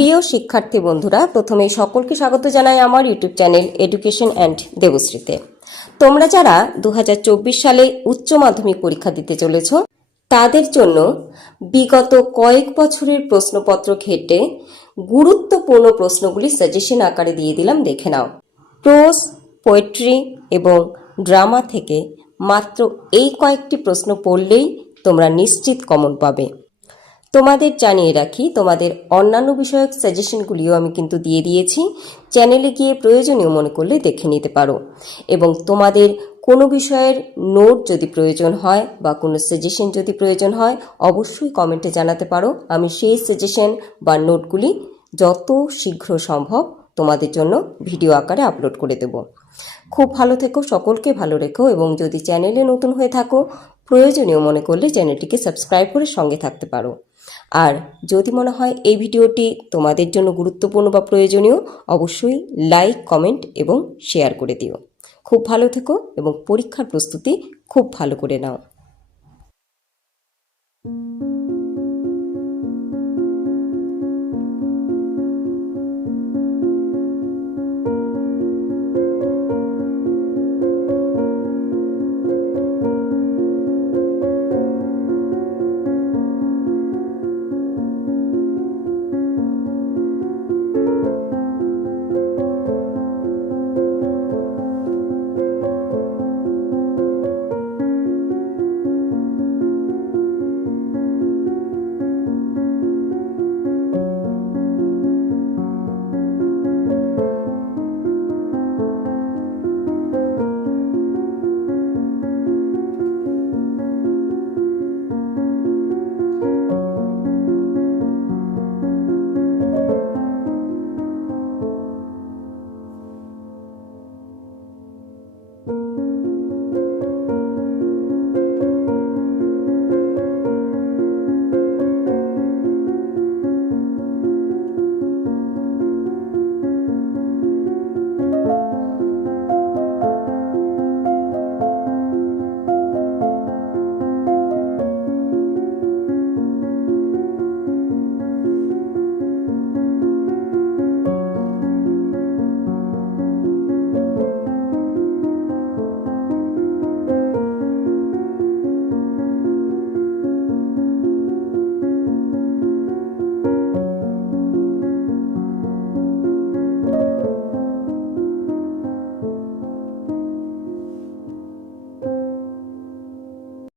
প্রিয় শিক্ষার্থী বন্ধুরা, প্রথমেই সকলকে স্বাগত জানাই আমার ইউটিউব চ্যানেল এডুকেশন অ্যান্ড দেবশ্রীতে। তোমরা যারা 2024 সালে উচ্চ মাধ্যমিক পরীক্ষা দিতে চলেছ, তাদের জন্য বিগত কয়েক বছরের প্রশ্নপত্র ঘেটে গুরুত্বপূর্ণ প্রশ্নগুলি সাজেশন আকারে দিয়ে দিলাম, দেখে নাও। প্রোজ, পোয়েট্রি এবং ড্রামা থেকে মাত্র এই কয়েকটি প্রশ্ন পড়লেই তোমরা নিশ্চিত কমন পাবে। তোমাদের জানিয়ে রাখি, তোমাদের অন্যান্য বিষয়ক সাজেশনগুলিও আমি কিন্তু দিয়ে দিয়েছি। চ্যানেলে গিয়ে প্রয়োজনীয় মনে করলে দেখে নিতে পারো। এবং তোমাদের কোনো বিষয়ের নোট যদি প্রয়োজন হয় বা কোনো সাজেশন যদি প্রয়োজন হয়, অবশ্যই কমেন্টে জানাতে পারো। আমি সেই সাজেশন বা নোটগুলি যত শীঘ্র সম্ভব তোমাদের জন্য ভিডিও আকারে আপলোড করে দেব। খুব ভালো থেকো, সকলকে ভালো রেখো, এবং যদি চ্যানেলে নতুন হয়ে থাকো, প্রয়োজনীয় মনে করলে চ্যানেলটিকে সাবস্ক্রাইব করে সঙ্গে থাকতে পারো। আর যদি মনে হয় এই ভিডিওটি তোমাদের জন্য গুরুত্বপূর্ণ বা প্রয়োজনীয়, অবশ্যই লাইক, কমেন্ট এবং শেয়ার করে দিও। খুব ভালো থেকো এবং পরীক্ষার প্রস্তুতি খুব ভালো করে নাও।